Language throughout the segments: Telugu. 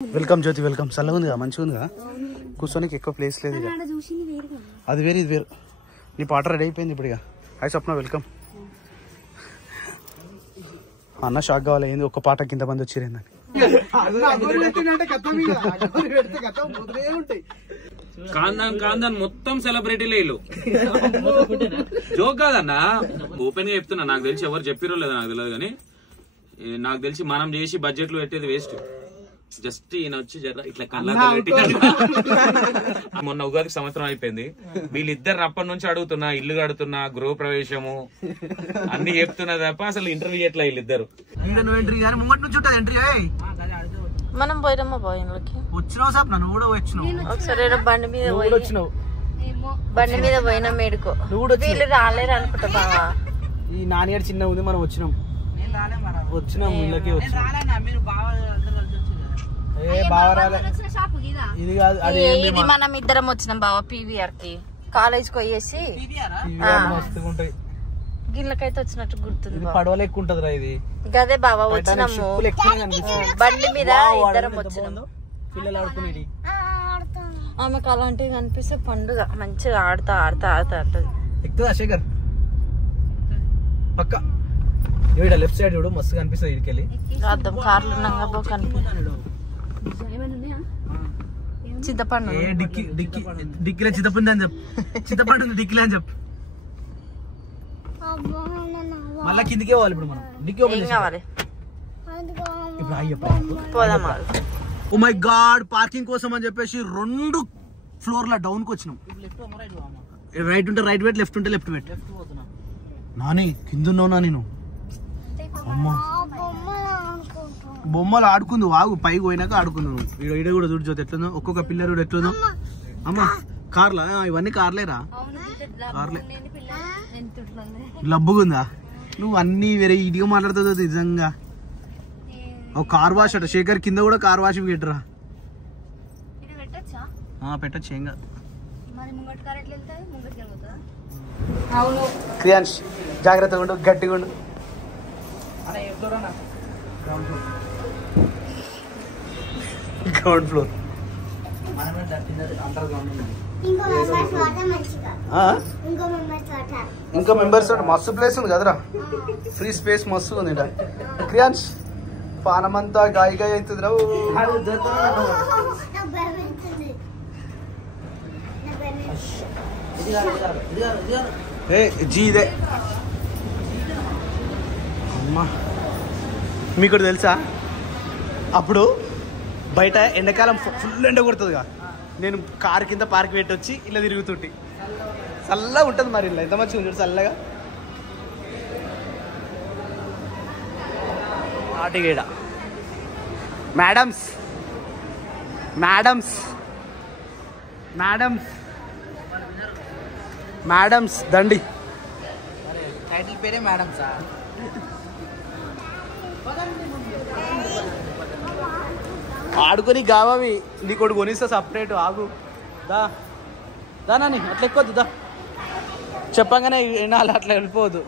వెల్కమ్ జ్యోతి వెల్కమ్. చల్లగా ఉందిగా, మంచిగా ఉందిగా, కూర్చోనికి ఎక్కువ ప్లేస్ లేదు. అది వేరు ఇది వేరు. నీ పాట రెడీ అయిపోయింది ఇప్పుడు. ఇక హాయ్ స్వప్న, వెల్కమ్. అన్న షాక్ కావాలి, ఏంది ఒక్క పాట కింద మంది వచ్చిరేందని. కాందన్ మొత్తం సెలబ్రిటీలే ఇల్లు. జోక్ కాదన్నా, ఓపెన్ గా చెప్తున్నా. నాకు తెలిసి ఎవరు చెప్పిరో లేదో నాకు తెలియదు, కానీ నాకు తెలిసి మనం చేసి బడ్జెట్ లో పెట్టేది వేస్ట్. జస్ట్ ఈయన వచ్చి జర ఇట్లా కళ్ళ మొన్న ఉగాదికి సంవత్సరం అయిపోయింది. వీళ్ళిద్దరు అప్పటి నుంచి అడుగుతున్నా, ఇల్లు కడుతున్నా, గృహ ప్రవేశము అన్ని చెప్తున్నా తప్ప అసలు ఇంటర్వ్యూ ఎట్లా వీళ్ళిద్దరు. మనం పోయినమ్మా పోయినకి వచ్చినావు సార్, నన్ను కూడా వచ్చినావు. ఒకసారి బండి మీద పోయినా మేడుకో. వీళ్ళు రాలేరు అనుకుంటా బావా. ఈ నాన్నగారు చిన్న ఉంది, మనం వచ్చినాం ఇళ్ళకి వచ్చినాం. ఇది కాదు, ఇది మనం ఇద్దరం వచ్చినాం బావా పీవీఆర్ కి. కాలేజ్ కి పోయేసి గిళ్ళకైతే వచ్చినట్టు గుర్తుంది. పడవలు ఎక్కువ ఉంటది రా ఇది. గదే బావా వచ్చినాము బండి మీద ఇద్దరం వచ్చినాము. పిల్లలు ఆడుకునేది ఆమెకు అలాంటివి కనిపిస్తే పండుగ మంచిగా ఆడుతా ఆడుతా ఆడుతా ఆడుతుంది. ఎక్కువ శేఖర్ పక్క లెఫ్ట్ సైడ్ చూడు, మస్తు కనిపిస్తుంది. ఇడికెళ్ళి అర్థం కార్లు ఉన్నాగా కనిపిస్తుంది. చింతపండు డిక్కీలో చింతపండు అని చెప్పు. చింతపండు ఉంది డిక్కీలో అని చెప్పు. మళ్ళా కిందికే పోవాలి ఇప్పుడు మనం. డిక్కీ ఓపెన్ కావాలి పోదామా? ఓ మై గాడ్, పార్కింగ్ కోసం అని చెప్పేసి 2 ఫ్లోర్ల డౌన్ కి వచ్చినాం. రైట్ ఉంటే రైట్ వెయిట్, లెఫ్ట్ ఉంటే లెఫ్ట్ వెయిట్. నాని కింద ఉన్నావునా నేను? అమ్మా బొమ్మలు ఆడుకుంది, వాగు పైకి పోయినాక ఆడుకుందాం. ఈడ కూడా చూడు జ్యోతి ఎట్లుందో, ఒక్కొక్క పిల్లర్ కూడా ఎట్లుందో. అమ్మా కార్లా, ఇవన్నీ కార్లేరా? కార్లే. లబ్బుగుందా? నువ్వు అన్ని వేరే ఇదిగా మాట్లాడుతుందో నిజంగా. ఒక కార్ వాష్ అట శేఖర్, కింద కూడా కార్ వాష్ పెట్టరా. పెట్టచ్చు, ఏం కాదు. క్రియాన్స్ జాగ్రత్తగా ఉండు, గట్టిగా ఉండు. Ground floor. ఇంకా మెంబర్స్ మస్తు ప్లేస్ ఉంది కదరా, ఫ్రీ స్పేస్ మస్తు ఉంది. క్రియాన్స్ పానమంతా గాయ గాయ అవుతుంది రా. జీదే అమ్మా. మీకు తెలుసా, అప్పుడు బయట ఎండాకాలం ఫుల్ ఎండ కొడుతుందిగా, నేను కారు కింద పార్క్ పెట్టి వచ్చి ఇలా తిరుగుతుంటే చల్లగా ఉంటుంది. మరి ఇలా ఎంత మంచిగా ఉంది చల్లగా. ఆటిగేడ మేడమ్స్ మేడమ్స్ మేడమ్స్ మేడమ్స్ దండి. టైటిల్ పేరే మేడం సార్. ఆడుకొని కావవి నీకోటి కొనిస్తా సపరేట్. ఆగు దా దా నాని, అట్లా ఎక్కొద్దు దా. చెప్పంగానే వినాలి, అట్లా వెళ్ళిపోవద్దు.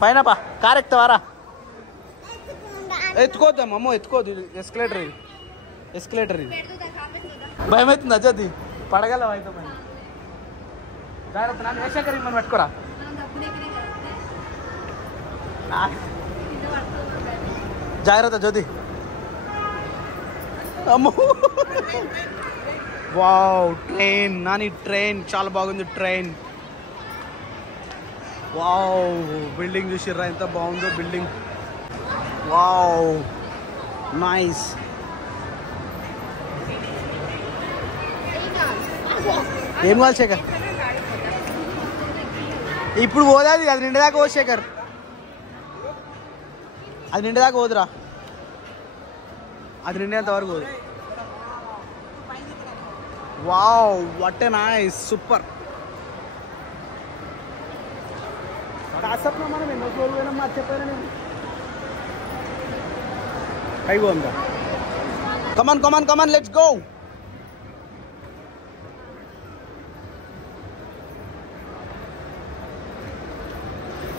పైన పా, కార్ ఎక్కుతావారా? ఎత్తుకోవద్దాం అమ్మో, ఎత్తుకోవద్దు. ఇది ఎస్కలేటర్, ఇది ఎస్కలేటర్. ఇది భయం అవుతుంది అజ్జది, పడగలవు అయితే. పైన జాగ్రత్త. నాన్న వేసాక మనం పెట్టుకోరా. జాగ్రత్త జ్యోతి. అమ్మో వావ్, ట్రైన్ నాని, ట్రైన్ చాలా బాగుంది. Train wow. బిల్డింగ్ చూసిర్రా ఎంత బాగుందో బిల్డింగ్. Wow nice. ఏం కావాలి శేఖర్? ఇప్పుడు పోదాది, అది నిండదాకా పోదు శేఖర్, అది నిండదాకా పోదురా. అది నిండేంత వరకు పోదు. Wow what a nice, super. మనం ఎన్నో ఫ్లోర్ పోయినా మర్చిపోయినా నేను. అయిపోందా? కమాన్ కమాన్ కమాన్, లెట్స్ గో.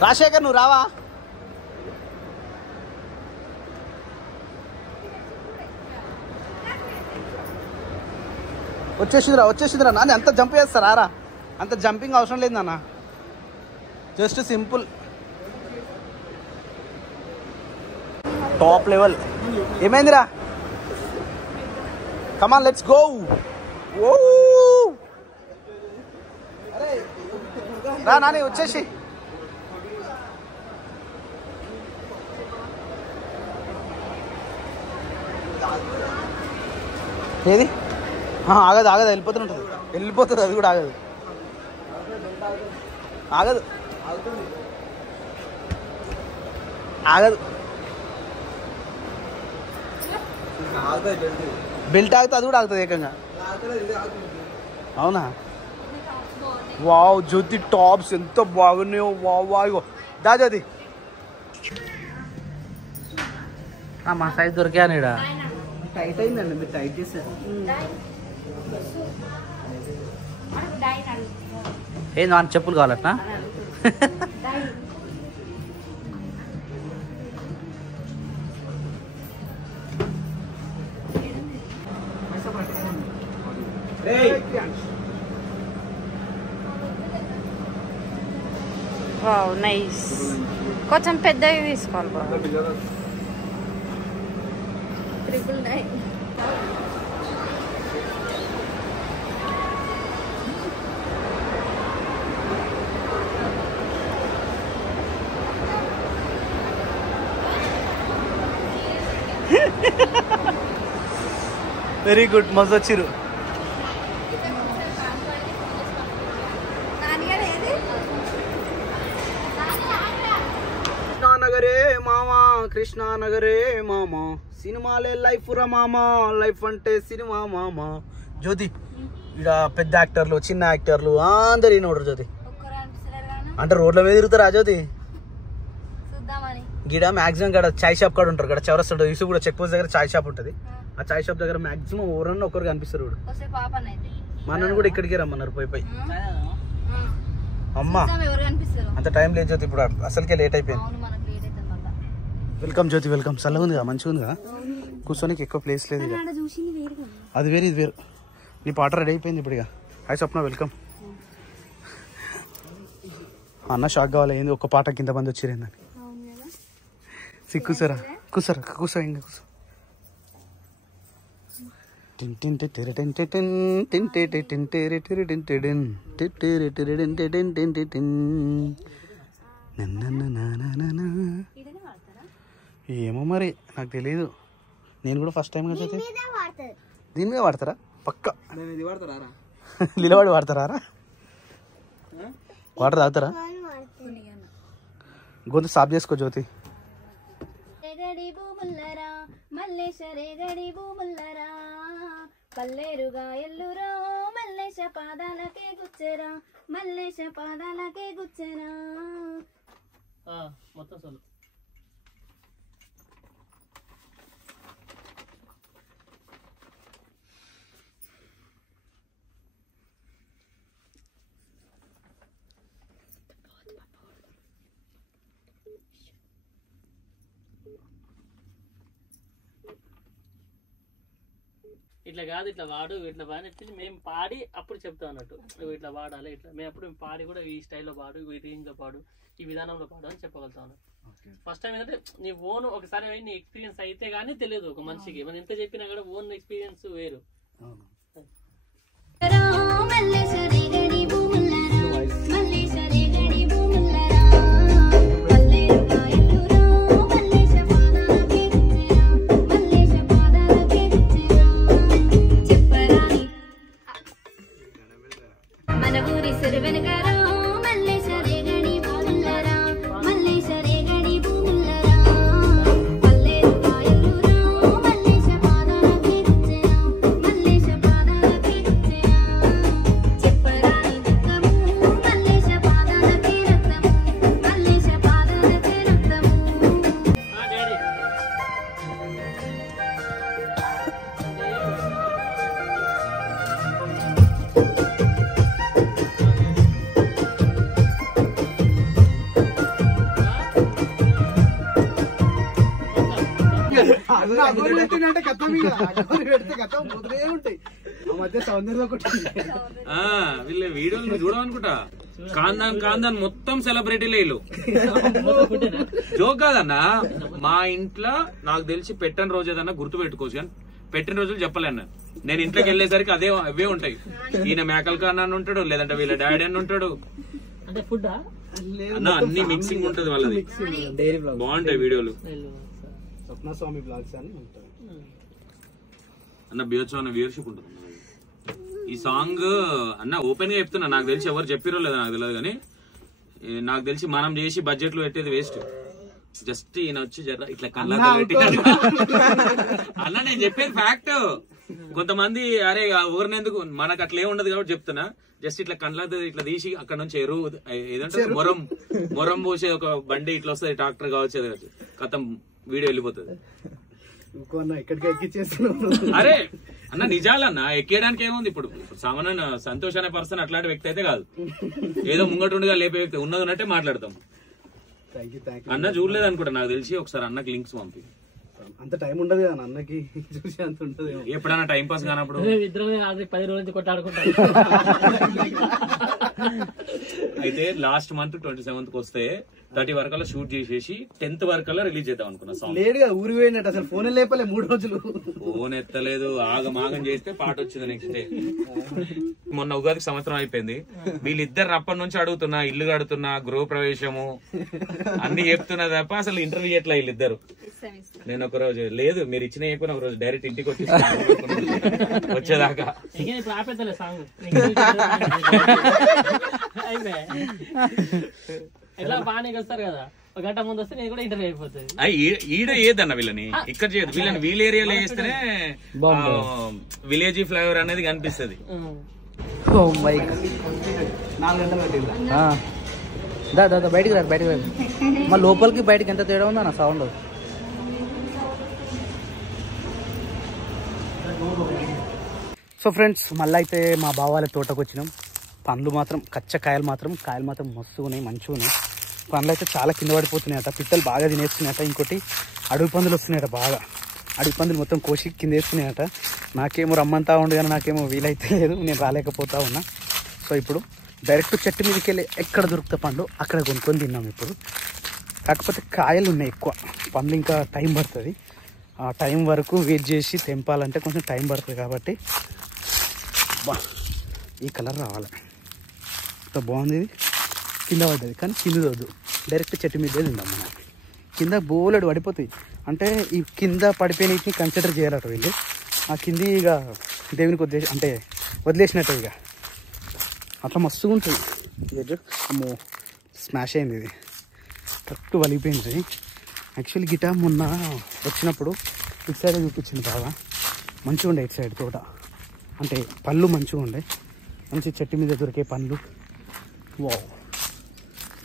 రాజశేఖర్ నువ్వు రావా? వచ్చేసిందిరా నాన్న. అంత జంప్ చేస్తారా రా? అంత జంపింగ్ అవసరం లేదు నాన్న, జస్ట్ సింపుల్ టాప్ లెవెల్. ఏమైందిరా? Come on let's go. రా నాని వచ్చేసి. ఏది ఆగదు వెళ్ళిపోతుంది అది కూడా ఆగదు బెల్ట్ ఆగితే అది కూడా ఆగుతుంది ఏకంగా. అవునా? వావ్ జ్యోతి టాప్స్ ఎంత బాగున్నాయో. వావ్ దా జ్యోతి. మా సైజ్ దొరికాను ఇక్కడ. టైట్ అయిందండి, మీరు టైట్ చేశారు. ఏం నా చెప్పులు కావాలట్నా? Wow nice. కొంచెం పెద్దవి తీసుకోవాలి బాబు. 999. వెరీ గుడ్, మస్తు వచ్చిరు. కృష్ణానగరే మామా, సినిమాలే లైఫ్ రా మామా, లైఫ్ అంటే సినిమా మామా. జ్యోతి ఇక్కడ పెద్ద యాక్టర్లు చిన్న యాక్టర్లు అందరు ఈయనోడరు జ్యోతి. అంటే రోడ్ల మీద తిరుగుతారా జ్యోతి? గిడ మాక్సిమం గడ చాయ్ షాప్ కాడ ఉంటారు, గడ చౌరస్తా ఉంటుంది. ఇసు కూడా చెక్ పోస్ట్ దగ్గర చాయ్ షాప్ ఉంటుంది. ఆ చాయ్ షాప్ దగ్గర మాక్సిమం ఎవరన్నా ఒకరు కనిపిస్తారు. మనని కూడా ఇక్కడికి రమ్మన్నారు పోయి. అమ్మా అంత టైం లేదు జ్యోతి, ఇప్పుడు అసలుకే లేట్ అయిపోయింది. వెల్కమ్ జ్యోతి, వెల్కమ్. చల్లగా ఉందిగా, మంచిగా ఉందిగా, కూర్చోనికి ఎక్కువ ప్లేస్ లేదు. అది వేరు ఇది వేరు. నీ పాట రెడీ అయిపోయింది ఇప్పుడు. ఇక హాయ్ స్వప్న, వెల్కమ్. అన్న షాక్ కావాలి, ఏంది ఒక్క పాట కింద మంది వచ్చిరేందని. కూర్చోరా కూర్చో ఇంకా కూర్చో. ఏమో మరి నాకు తెలీదు, నేను కూడా ఫస్ట్ టైం కదా. దీని మీద వాడతారా? పక్క నిలబడి వాడతారా? వాటర్ తాగుతారా? గొంతు సాఫ్ చేసుకో జ్యోతి. పల్లేరుగా ఎల్లురో మల్లేశ పాదాలకే గుచ్చెరా, మల్లేశ పాదాలకే గుచ్చెరా. మొత్తం చాలు. ఇట్లా కాదు, ఇట్లా వాడు, ఇట్లా బాగా చెప్తే మేము పాడి అప్పుడు చెప్తాం అన్నట్టు. నువ్వు ఇట్లా వాడాలి, ఇట్లా మేము అప్పుడు పాడి కూడా ఈ స్టైల్లో పాడు, ఈ రేంజ్లో పాడు, ఈ విధానంలో పాడు అని చెప్పగలుగుతాం అన్నట్టు. ఫస్ట్ టైం ఏంటంటే నీ ఓన్ ఒకసారి నీ ఎక్స్పీరియన్స్ అయితే కానీ తెలియదు ఒక మనిషికి. మనం ఎంత చెప్పినా కూడా ఓన్ ఎక్స్పీరియన్స్ వేరు. అంటే కథ మీద పెడితే కథ పోతూనే ఉంటాయి. వీళ్ళ వీడియోలు చూడమనుకుంటా. కాందాన్ మొత్తం సెలబ్రిటీలే వీళ్ళు. జోక్ కాదన్నా, మా ఇంట్లో నాకు తెలిసి పెట్టని రోజు ఏదన్నా గుర్తు పెట్టుకోవచ్చు కానీ పెట్టిన రోజులు చెప్పలేను. నేను ఇంట్లోకి వెళ్ళేసరికి అవే ఉంటాయి. ఈయన మేకల్ ఖాన్ అని ఉంటాడు, లేదంటే వీళ్ళ డాడీ అని ఉంటాడు. అంటే ఫుడ్ అన్న అన్ని మిక్సింగ్ ఉంటది వాళ్ళది. బాగుంటాయి వీడియోలు. స్వప్నస్వామి బ్లాగ్స్ అని ఉంటాయి అన్న. బియొచ్చు అన్న వ్యూవర్షిప్ ఉంటుంది. ఈ సాంగ్ అన్న ఓపెన్ గా చెప్తున్నా, నాకు తెలిసి ఎవరు చెప్పిరో లేదా నాకు తెలియదు కానీ నాకు తెలిసి మనం చేసి బడ్జెట్ లో పెట్టేది వేస్ట్. జస్ట్ ఈయన వచ్చి జర ఇట్లా కళ్ళ అన్న నేను చెప్పేది ఫ్యాక్ట్. కొంతమంది అరే ఊరినందుకు మనకు అట్లే ఉండదు కాబట్టి చెప్తున్నా. జస్ట్ ఇట్లా కళ్ళ ఇట్లా తీసి అక్కడ నుంచి ఎరువు ఏదంటే మొరం పోసే ఒక బండి ఇట్లా వస్తుంది, ట్రాక్టర్ కావచ్చు, కథం వీడియో వెళ్ళిపోతుంది. అరే అన్న నిజాలన్నా, ఎక్కేయడానికి ఏముంది. ఇప్పుడు సామాన్య సంతోష్ అనే పర్సన్ అట్లాంటి వ్యక్తి అయితే కాదు, ఏదో ముంగటుండగా లేపే వ్యక్తి. ఉన్నది ఉన్నట్టే మాట్లాడతాం. అన్న చూడలేదు అనుకుంటా నాకు తెలిసి. ఒకసారి అన్నకి లింక్స్ పంపి. అంత టైం ఉండదు కదా అన్నకి, చూసి అంత ఉంటది. ఎప్పుడన్నా టైం పాస్ కానప్పుడు ఇద్దరు 10 రోజుల నుంచి కొట్టాడుకుంటారు. అయితే లాస్ట్ మంత్ 27th వస్తే 30 వరకల్లా షూట్ చేసేసి 10th వరకల్లా రిలీజ్ చేద్దాం అనుకున్నా సాంగ్. లేడుగా ఊరికి పోయినట్టు అసలు ఫోన్ లేపలే 3 రోజులు. ఫోన్ ఎత్తలేదు, ఆగమాగం చేస్తే పాట వచ్చింది నెక్స్ట్ డే. మొన్న ఉగాదికి సంవత్సరం అయిపోయింది. వీళ్ళిద్దరు అప్పటి నుంచి అడుగుతున్నా, ఇల్లు కడుతున్నా, గృహ ప్రవేశము అన్ని చెప్తున్నా తప్ప అసలు ఇంటర్వ్యూ ఎట్లా వీళ్ళిద్దరు. నేను ఒక రోజు లేదు మీరు ఇచ్చిన చెప్పిన ఒక రోజు డైరెక్ట్ ఇంటికి వచ్చి వచ్చేదాకా ఇప్పుడు ఆపేద్దలే సాంగ్. ఎట్లా బాగానే వస్తారు కదా, ఒక గంట ముందు వస్తే నేను కూడా ఇంటర్వ్యూ అయిపోతుంది. ఈడ ఏదన్న వీళ్ళని ఇక్కడ చేయదు. వీళ్ళని వీళ్ళ ఏరియాలో వేస్తేనే విలేజ్ ఫ్లేవర్ అనేది కనిపిస్తుంది. బయటికి రాదు, బయటికి రాదు. మా లోపలికి బయటకి ఎంత తేడా ఉందా నా సౌండ్. సో ఫ్రెండ్స్, మళ్ళీ అయితే మా బావాల తోటకు వచ్చినాం. పండ్లు మాత్రం కాయలు మాత్రం మస్తుగా ఉన్నాయి, మంచిగా ఉన్నాయి. పండ్లు అయితే చాలా కింద పడిపోతున్నాయట, పిట్టలు బాగా తినేస్తున్నాయట. ఇంకోటి అడవి పందులు వస్తున్నాయట బాగా. అడవి పందులు మొత్తం కోసి కింద వేస్తున్నాయట. నాకేమో రమ్మంతా ఉండు కానీ నాకేమో వీలైతే లేదు, నేను రాలేకపోతా ఉన్నా. సో ఇప్పుడు డైరెక్ట్ చెట్టు మీదకి వెళ్ళి ఎక్కడ దొరుకుతా పండ్లు అక్కడ కొనుక్కొని తిన్నాం ఇప్పుడు. కాకపోతే కాయలు ఉన్నాయి ఎక్కువ, పండ్లు ఇంకా టైం పడుతుంది. ఆ టైం వరకు వెయిట్ చేసి తెంపాలంటే కొంచెం టైం పడుతుంది. కాబట్టి ఈ కలర్ రావాలి. ఇంత బాగుంది. ఇది కింద పడ్డది కానీ కింద వద్దు, డైరెక్ట్ చెట్టు మీదే తిందాం మనం. కింద బోలెడు పడిపోతాయి. అంటే ఈ కింద పడిపోయినవి కన్సిడర్ చేయాలట వీళ్ళు. ఆ కింది ఇక దేవునికి అంటే వదిలేసినట్టు ఇక అట్లా మస్తుగా ఉంటుంది. అమ్మో స్మాష్ అయింది, ఇది కరెక్ట్ వలిగిపోయింది. యాక్చువల్లీ గిటా మొన్న వచ్చినప్పుడు ఇటు సైడ్ చూపించింది బాగా మంచిగా ఉండే. ఇటు సైడ్ తోట అంటే పళ్ళు మంచిగా ఉండే, మంచి చెట్టు మీద దొరికే పండ్లు. Wow,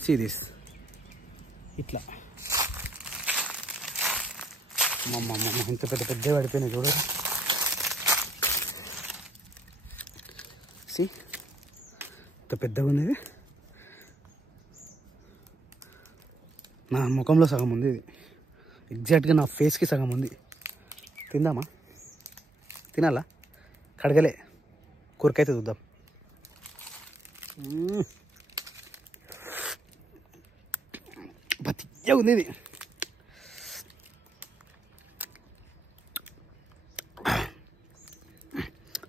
see this. ఇట్లా అమ్మమ్మ ఇంత పెద్ద పడిపోయినాయి చూడరు. సి ఇంత పెద్దగా ఉంది. ఇది నా ముఖంలో సగం ఉంది, ఇది ఎగ్జాక్ట్గా నా ఫేస్కి సగం ఉంది. తిందామా? తినాలా? కడగలే, కూరకైతే చూద్దాం. బతిగా ఉంది ఇది.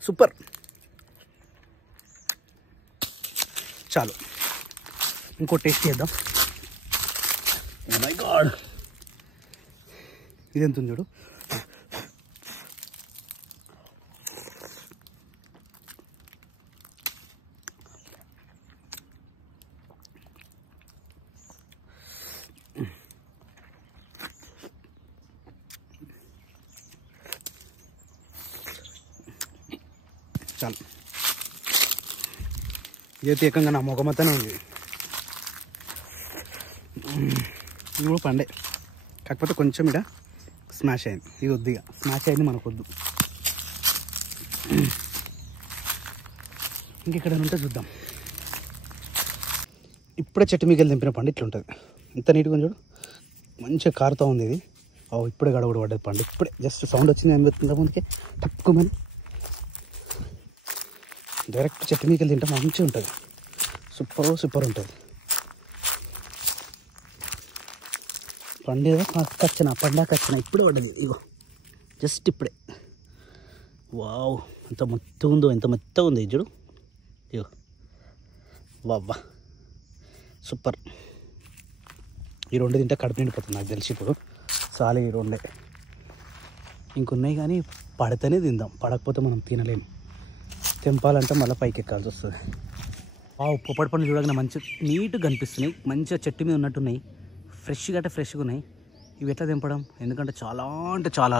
సూపర్. చాలు, ఇంకో టేస్ట్ చేద్దాం. ఓ మై గాడ్, ఇది ఎంత ఉంది చూడు. చాలు, ఇదైతే ఏకంగా నా ముఖమతనే ఉంది. ఇది కూడా పండే, కాకపోతే కొంచెం ఇక స్మాష్ అయింది. ఇది వద్దిగా స్మాష్ అయింది, మనకు వద్దు. ఇంకెక్కడ ఉంటే చూద్దాం. ఇప్పుడే చెట్టు మీకు వెళ్ళి దింపిన పండు ఇట్లుంటుంది. ఎంత నీట్గా చూడు, మంచిగా కారుతూ ఉంది ఇది. ఇప్పుడే గడగడ పడ్డది పండు. ఇప్పుడే జస్ట్ సౌండ్ వచ్చింది. ఏం పెడుతుందా ముందుకే తక్కువని డైరెక్ట్ చెట్టు మీదకి తింటే మంచిగా ఉంటుంది, సూపర్ ఉంటుంది. పండేదో పండాకచ్చిన ఇప్పుడే పడ్డది, ఇగో జస్ట్ ఇప్పుడే. వావ్, ఎంత మొత్తం ఉందో, ఎంత మెత్తగా ఉంది చూడు. ఇగో వావ్వా సూపర్. ఈ 2 తింటే కడుపు నిండిపోతుంది నాకు తెలిసి. ఇప్పుడు చాలు ఈ 2. ఇంకొన్నాయి కానీ పడితేనే తిందాం, పడకపోతే మనం తినలేము. తెంపాలంటే మళ్ళీ పైకి ఎక్కాల్సి వస్తుంది. పొప్పటి పండ్లు చూడగానే మంచి నీట్గా కనిపిస్తున్నాయి, మంచిగా చెట్టు మీద ఉన్నట్టున్నాయి, ఫ్రెష్గా ఉన్నాయి. ఇవి ఎట్లా తెంపడం, ఎందుకంటే చాలా అంటే చాలా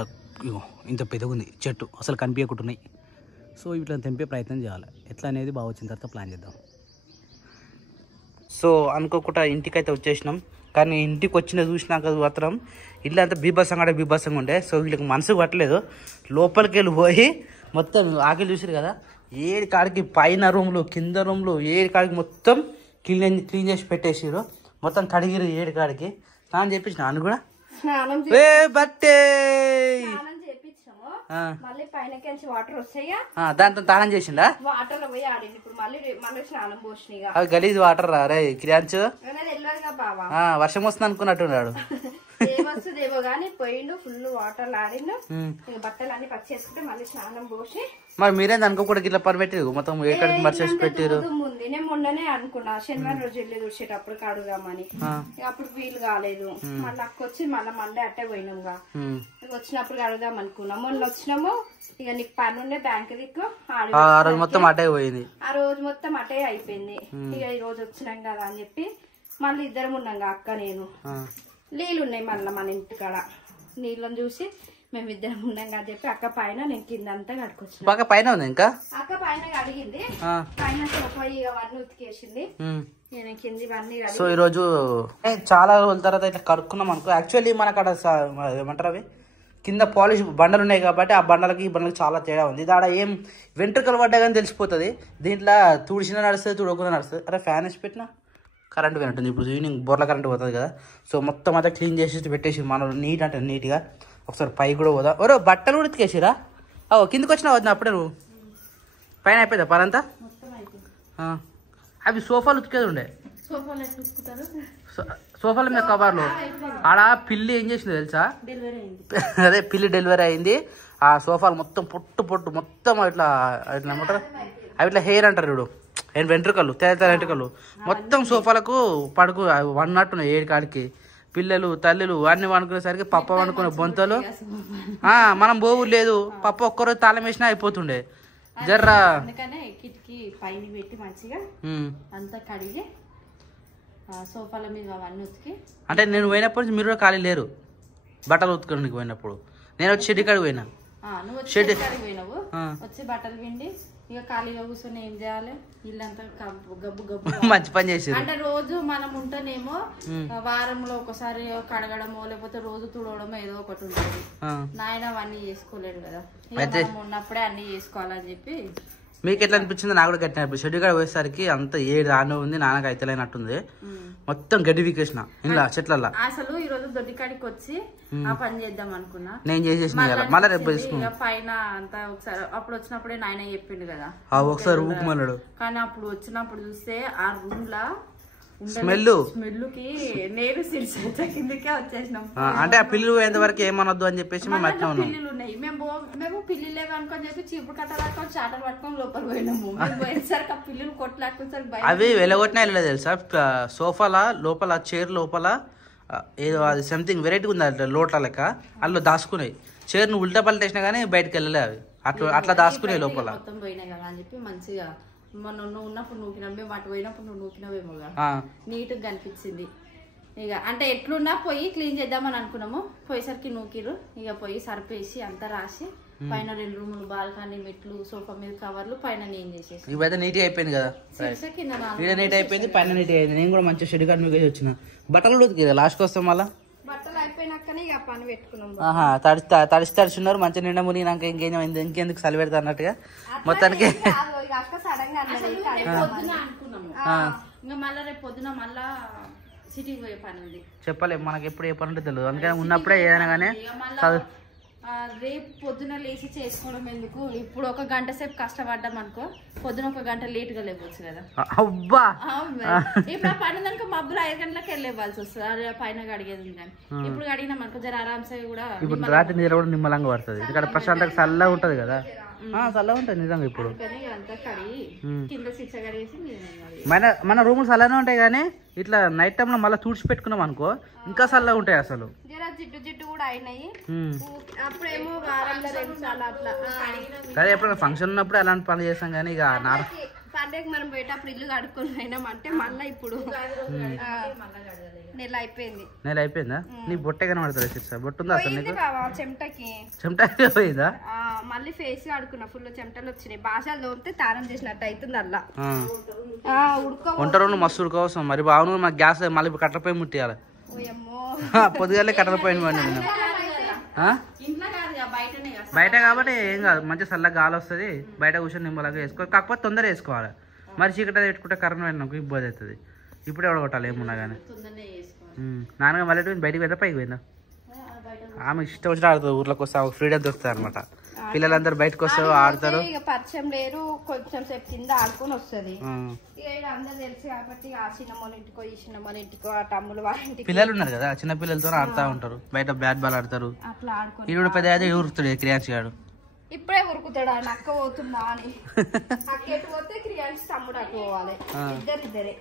ఇంత పెద్దగా ఉంది చెట్టు, అసలు కనిపించకుంటున్నాయి. సో ఇట్లా తెంపే ప్రయత్నం చేయాలి. ఎట్లా అనేది బాగా వచ్చిన తర్వాత ప్లాన్ చేద్దాం. సో అనుకోకుండా ఇంటికైతే వచ్చేసినాం, కానీ ఇంటికి వచ్చిన చూసినాక మాత్రం ఇల్లు అంతా బీభత్సంగా ఉండే. సో వీళ్ళకి మనసు పట్టలేదు, లోపలికి వెళ్ళి పోయి మొత్తం ఆకలి చూసారు కదా, ఏడు కాడికి పైన రూమ్లు కింద రూమ్లు ఏడు కాడికి మొత్తం క్లీన్ చేసి పెట్టేసారు. మొత్తం కడిగిరు 7 కాడికి. స్నానం చేపించిన నాన్న కూడా బట్టే మళ్ళీ పైనకెంచి వాటర్ వస్తాయా, దాంతో తానం చేసిండా, వాటర్ లో పోయి ఆడింది. ఇప్పుడు మళ్ళీ స్నానం పోసినాయి. అవి గలీజ్ వాటర్ రా రే క్రియాంచు, తెలియదుగా బావా, వర్షం వస్తుంది అనుకున్నట్టున్నాడు. ఏమొస్తుందేమో గానీ పోయిండు, ఫుల్ వాటర్ ఆడిండు. ఇక బట్టలు అన్ని పచ్చేసుకుంటే మళ్ళీ స్నానం పోసి. మరి మీరేం అనుకోకూడదు, ఇట్లా పని పెట్టారు మొత్తం ఎక్కడికి మర్చేసి పెట్టారు. ముందు నేను మొన్ననే అనుకున్నా శనివారం రోజు వెళ్ళి చూసేటప్పుడు కడుగుదామని, అప్పుడు వీలు కాలేదు. మళ్ళీ అక్క వచ్చి మళ్ళీ మండే అట్టే పోయినాంగా, వచ్చినప్పుడు కడుగుదాం అనుకున్నాం. మొన్న వచ్చినాము, ఇక నీకు పని ఉండే బ్యాంక్ దిక్కు ఆ రోజు మొత్తం అటే పోయింది. ఆ రోజు మొత్తం అటే అయిపోయింది. ఇక ఈ రోజు వచ్చినాం కదా అని చెప్పి మళ్ళీ ఇద్దరం ఉన్నాం అక్క నేను. నీళ్ళు ఉన్నాయి మళ్ళీ మన ఇంటికాడ, నీళ్ళని చూసి మేమిద్దరం ఉన్నాం కదా చెప్పి అక్క పైన నేను కింద అంతా కడుకొచ్చిన. బాగా పైన ఉంది ఇంకా, అక్క పైన కడిగింది, పైన సోఫా ఇవన్నీ ఉతికేసింది, నేను కింది ఇవన్నీ. సో ఈ రోజు చాలా రోజుల తర్వాత ఇట్లా కడుక్కున్నాం అనుకో. యాక్చువల్లీ మనకు అక్కడ ఏమంటారు అవి కింద పాలిష్ బండలు ఉన్నాయి కాబట్టి ఆ బండలకి ఈ బండలకి చాలా తేడా ఉంది. ఇది ఆడ ఏం వెంట్రుకలు పడ్డా కానీ తెలిసిపోతుంది. దీంట్లో తుడిచినా నడుస్తుంది, తుడకుండా నడుస్తుంది. అరే ఫ్యాన్ వేసి పెట్టినా కరెంట్ పోయినట్టుంది. ఇప్పుడు ఈవినింగ్ బోర్ల కరెంట్ పోతుంది కదా, సో మొత్తం అంతా క్లీన్ చేసి పెట్టేసి మనం నీట్ అంటే నీట్గా. ఒకసారి పై కూడా పోదా, ఓరో బట్టలు కూడా ఉతికేసిరా. కిందకి వచ్చినా వద్దా అప్పుడే నువ్వు పైన అయిపోయిందా పనంతా. అవి సోఫాలు ఉతికేది ఉండే, సోఫాల మీద కవర్లు. ఆడ పిల్లి ఏం చేసింది తెలుసా, అదే పిల్లి డెలివరీ అయింది. ఆ సోఫాలు మొత్తం పొట్టు మొత్తం ఇట్లా ఇట్లా ఏమంటారు అవి ఇట్లా హెయిర్ అంటారు చూడు, వెంట్రుకలు తెల్ల వెంట్రుకలు మొత్తం సోఫాలకు పడుకు వన్నట్టున్నాయి 7 కాడికి. పిల్లలు తల్లులు అన్ని వండుకునేసరికి పప్ప వండుకునే బొంతలు. మనం పోవు లేదు, పప్ప ఒక్కరోజు తాళం వేసినా అయిపోతుండే. జర్రా కిటికీ పైన పెట్టి మంచిగా అంతా కడిగి సోఫాల మీద అవన్నీ ఉతికి. అంటే నేను పోయినప్పటి నుంచి మీరు కూడా ఖాళీ లేరు, బట్టలు ఉతుకోడానికి పోయినప్పుడు. నేను వచ్చి షెడ్ కాడికి పోయినా, నువ్వు పోయినావు, వచ్చి బట్టలు పిండి ఇక ఖాళీగా కూర్చొని ఏం చేయాలి, ఇల్లంతా గబ్బు మంచి పని చేసి. అంటే రోజు మనం ఉంటేనేమో వారంలో ఒకసారి కడగడమో లేకపోతే రోజు తుడవడమో ఏదో ఒకటి ఉంటుంది. నాయన అవన్నీ చేసుకోలేడు కదా, ఉన్నప్పుడే అన్ని చేసుకోవాలని చెప్పి. మీకు ఎట్లా అనిపించింది? నాకు కూడా గట్టి అనిపించింది. షెడ్ కాడ పోయేసరికి అంత 7 ఆనే ఉంది, నాన్నకు అయితేలేనట్టుంది. మొత్తం గడ్డి వీకేసిన ఇలా చెట్లల్లో. అసలు ఈ రోజు దొడ్డికాడికి వచ్చి ఆ పని చేద్దాం అనుకున్నా, నేను చేసేసిన మళ్ళీ రేపు తీసుకున్నా. పైన అంతా ఒకసారి అప్పుడు వచ్చినప్పుడే నాయన చెప్పిండు కదా ఒకసారి ఊపుమన్నాడు, కానీ అప్పుడు వచ్చినప్పుడు చూస్తే ఆ రూమ్ లా స్మెల్ కి నేను సిరిచేత కిందకే వచ్చేసినాం. అంటే ఆ పిల్లలు ఎంతవరకు ఏమనొద్దు అని చెప్పేసి మేము అట్లా ఉన్నాం. పిల్లులు ఉన్నాయి, మేము పిల్లి లేవు అనుకొని చెప్పి చీపుడు కట్ట పట్టుకొని చాటలు పట్టుకొని లోపల పోయినాము. పోయేసరికి ఆ పిల్లలు కొట్లాడుకుని అవి వెలగొట్టినా వెళ్ళలేదు తెలుసా. సోఫాల లోపల చైర్ లోపల ఏదో అది సంథింగ్ వెరైటీ ఉంది, అట్లా లోట్ల లెక్క అందులో దాచుకున్నాయి. చైర్ను ఉల్టా పల్టేసినా కానీ బయటకు వెళ్ళలే అవి, అట్లా దాచుకున్నాయి లోపల. మొత్తం పోయినాయి కదా అని చెప్పి మంచిగా మొన్న నువ్వు ఉన్నప్పుడు నూకినాం, మేము అటు పోయినప్పుడు నువ్వు నూకినావేమోగా, నీట్ గా కనిపించింది. ఇక అంటే ఎట్లున్నా పోయి క్లీన్ చేద్దామని అనుకున్నాము, పోయేసరికి నూకిరు. ఇక పోయి సర్పేసి అంతా రాసి పైన 2 రూములు, బాల్కనీ, మెట్లు, సోఫా మీద కవర్లు పైన నేను చేసేసి ఇవైతే నీట్ అయిపోయింది కదా, నీట్ అయిపోయింది, పైన నీట్ అయింది. నేను కూడా మంచిగా షెడ్ కార్డు మీకు వచ్చిన బట్టలు ఉతికి లాస్ట్కి వస్తాం మళ్ళీ. బట్టలు అయిపోయినాకనే ఇక పని పెట్టుకున్నాం. తడిస్తున్నారు మంచిగా నిండా మునిగినాక ఇంకెందుకు చలి పెడతా అన్నట్టుగా మొత్తానికి. మళ్ళీ రేపు పొద్దున మళ్ళా సిటీకి పోయే పని ఉంది. చెప్పలేము మనకి ఎప్పుడు ఏ పని ఉంటే తెలియదు, అందుకని ఉన్నప్పుడే ఏదైనా కానీ రేపు పొద్దున లేచి చేసుకోవడం ఎందుకు, ఇప్పుడు 1 గంట సేపు కష్టపడ్డాం అనుకో, పొద్దున 1 గంట లేట్ గా లేవచ్చు కదా. అబ్బా ఇప్పుడు పండుగ మబ్బులు 5 గంటలకు వెళ్ళేవాల్సి వస్తుంది, అదే పైన అడిగేది కానీ. ఇప్పుడు అడిగినాం అనుకో జర ఆరాంసే కూడా. ఇప్పుడు రాత్రి నిద్ర కూడా నిమ్మలంగా పడుతుంది, ఇక్కడ ప్రశాంతంగా చల్లగా ఉంటది కదా. చల్లగా ఉంటుంది నిజంగా. ఇప్పుడు మన రూములు చల్లనే ఉంటాయి కానీ ఇట్లా నైట్ టైం లో మళ్ళీ తుడిచి పెట్టుకున్నాం అనుకో ఇంకా చల్లగా ఉంటాయి అసలు. జిడ్డు కూడా అయినాయి. అప్పుడేమో వారంలో 2 సార్లు అట్లా సరే ఎప్పుడైనా ఫంక్షన్ ఉన్నప్పుడు అలాంటి పనులు చేస్తాం కానీ ఇక పండగకి మనం పోయేటప్పుడు ఇల్లు కడుక్కొని అయినామంటే మళ్ళీ ఇప్పుడు నెల అయిపోయిందా? నీ బొట్టే కనబడుతుంది సిస్టర్. బొట్టు ఉందా అసలు నీకు? చెమటకి పోయిందా? మళ్ళీ ఫేస్ కడుకున్నా, ఫుల్ చెమటలు వచ్చినాయి. భాషలు తోమితే తారం చేసినట్టు అవుతుంది అలా. వంట రెండు మస్తు ఉడకవసం మరి బాగుంది. మాకు గ్యాస్ మళ్ళీ కట్టపోయి ముట్టియాలి. పొద్దుగాలే కట్టపోయింది బయట కాబట్టి ఏం కాదు, మంచి చల్లగా గాలి వస్తుంది. బయట కూర్చొని నిమ్మలాగా వేసుకోవాలి, కాకపోతే తొందరగా వేసుకోవాలి. మరి చీకటి పెట్టుకుంటే కరెంట్ పోయినాకు ఇబ్బంది అవుతుంది. ఇప్పుడు ఎవడ కొట్టాలి ఏమున్నా కానీ. నాన్నగా మళ్ళీ బయటకు పోయిందా పైకి పోయిందా? ఆమె ఇష్టం వచ్చిన ఆడుతుంది, ఊర్లోకి వస్తే ఫ్రీడమ్ దొరుకుతుంది అనమాట. పిల్లలందరూ బయటకు వస్తారు, ఆడతారు. పరిచయం లేరు, కొంచెం సేపు కింద ఆడుకొని వస్తుంది. అందరూ తెలుసు కాబట్టి ఆ చిన్నమ్మల ఇంటికో ఈ చిన్నమ్మల ఇంటికో ఆ తమ్ములు వాళ్ళ ఇంటికి పిల్లలు ఉన్నారు కదా, చిన్న పిల్లలతో ఆడుతూ ఉంటారు. బయట బ్యాట్ బాల్ ఆడతారు. అట్లా ఆడుకొని ఈడు పెద్ద అయితే ఊరుకుతాడు క్రియాన్స్ గాడు. ఇప్పుడే ఉరుకుతాడు అక్క పోతుందా అని. అక్క ఎటు పోతే క్రియాన్స్ తమ్ముడు అక్క పోవాలి, ఇద్దరే.